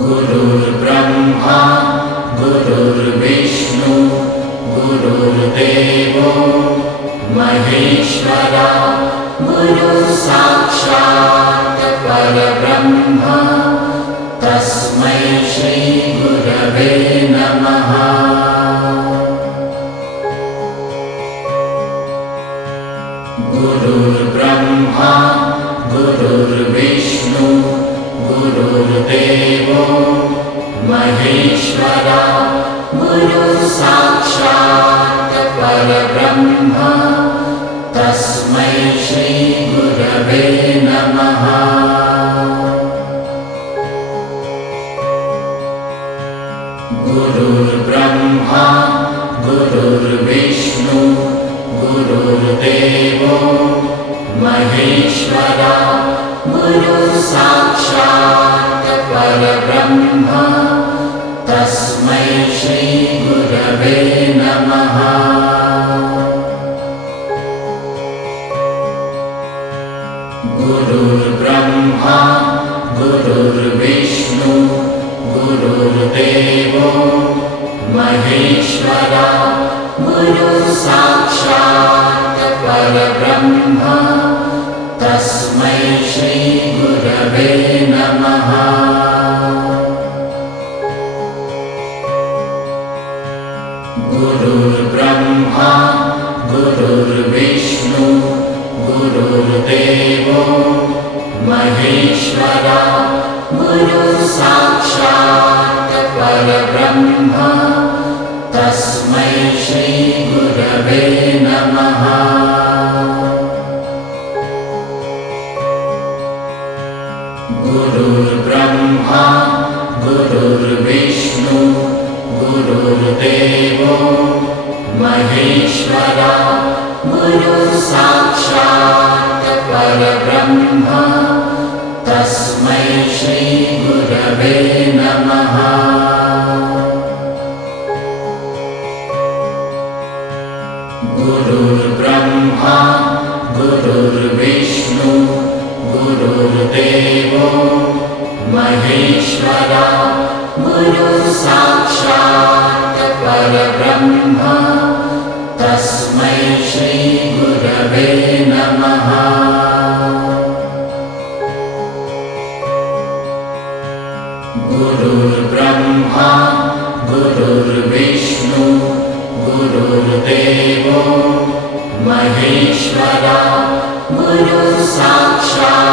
गुरुर्ब्रह्मा गुरुर्विष्णु गुरुर्देवो महेश्वरा गुरुसाक्षात् परब्रह्म तस्मै श्री गुरवे नमः। गुरुर्ब्रह्मा गुरुर्विष्णु गुरुर्देवो महेश्वरा गुरुसाक्षात् परब्रह्म तस्मै श्री गुरवे नमः। गुरुर्ब्रह्मा गुरुर्विष्णु गुरुर्देवो महेश्वरा गुरुसाक्षात् परब्रह्म तस्मै श्री गुरवे नमः। गुरुर्ब्रह्मा गुरुर्विष्णु गुरुर्देवो महेश्वरा गुरुसाक्षात् परब्रह्म तस्मै श्री गुरवे नमः। गुरुर्ब्रह्मा गुरुर्विष्णु गुरुर्देवो महेश्वरा गुरुसाक्षात् परब्रह्म तस्मै श्री गुरवे नमः। गुरुर्ब्रह्मा गुरुर्विष्णु गुरुर्देवो महेश्वरा गुरुसाक्षात् परब्रह्म तस्मै श्री गुरवे नमः। गुरुर्ब्रह्मा गुरुर्विष्णु गुरुर्देवो महेश्वरा गुरुसाक्षात् परब्रह्म तस्मै श्री गुरवे नमः। गुरुर्ब्रह्मा गुरुर्विष्णु गुरुर्देवो महेश्वरा गुरुसाक्षात्